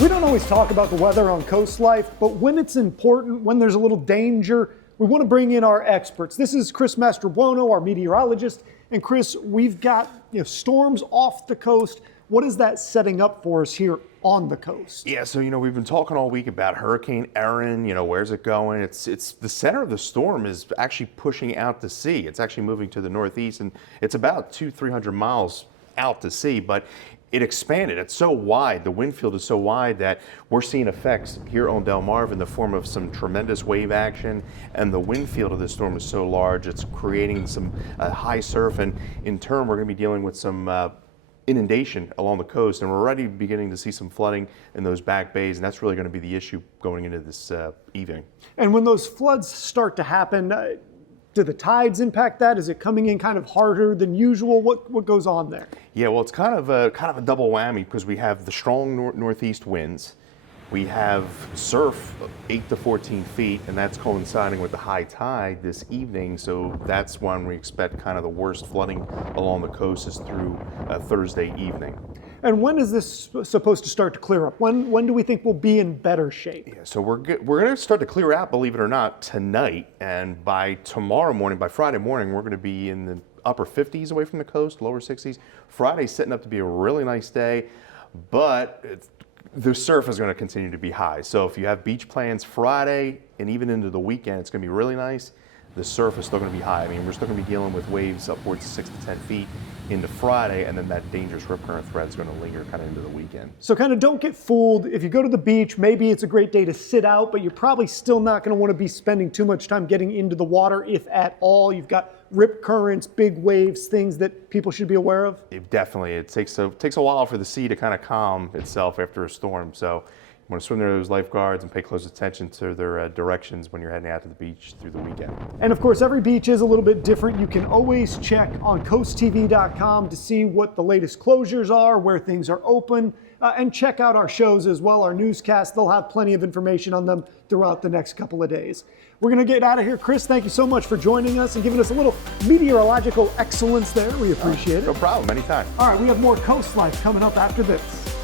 We don't always talk about the weather on CoastLife, but when it's important, when there's a little danger, we want to bring in our experts. This is Chris Mastrobuono, our meteorologist. And Chris, we've got storms off the coast. What is that setting up for us here on the coast? Yeah, so we've been talking all week about Hurricane Erin. Where's it going? It's the center of the storm is actually pushing out to sea. It's actually moving to the northeast, and it's about 200-300 miles out to sea, but it expanded. It's so wide, the wind field is so wide that we're seeing effects here on Delmarva in the form of some tremendous wave action, and the wind field of the storm is so large, it's creating some high surf, and in turn we're going to be dealing with some inundation along the coast, and we're already beginning to see some flooding in those back bays, and that's really going to be the issue going into this evening. And when those floods start to happen, do the tides impact that? Is it coming in kind of harder than usual? What goes on there? Yeah, well, it's kind of a double whammy because we have the strong northeast winds. We have surf 8 to 14 feet, and that's coinciding with the high tide this evening. So that's when we expect kind of the worst flooding along the coast is through Thursday evening. And when is this supposed to start to clear up? When do we think we'll be in better shape? Yeah, so we're going to start to clear out, believe it or not, tonight. And by tomorrow morning, by Friday morning, we're going to be in the upper 50s away from the coast, lower 60s. Friday's setting up to be a really nice day, but the surf is going to continue to be high. So if you have beach plans Friday and even into the weekend, it's going to be really nice. The surf is still going to be high. I mean, we're still going to be dealing with waves upwards of 6 to 10 feet into Friday, and then that dangerous rip current threat is going to linger kind of into the weekend. So kind of don't get fooled. If you go to the beach, maybe it's a great day to sit out, but you're probably still not going to want to be spending too much time getting into the water, if at all. You've got rip currents, big waves, things that people should be aware of. Definitely. It takes a while for the sea to kind of calm itself after a storm. So you want to swim near those lifeguards and pay close attention to their directions when you're heading out to the beach through the weekend. And of course, every beach is a little bit different. You can always check on coasttv.com to see what the latest closures are, where things are open, and check out our shows as well, our newscasts. They'll have plenty of information on them throughout the next couple of days. We're going to get out of here. Chris, thank you so much for joining us and giving us a little meteorological excellence there. We appreciate it. No problem, anytime. All right, we have more CoastLife coming up after this.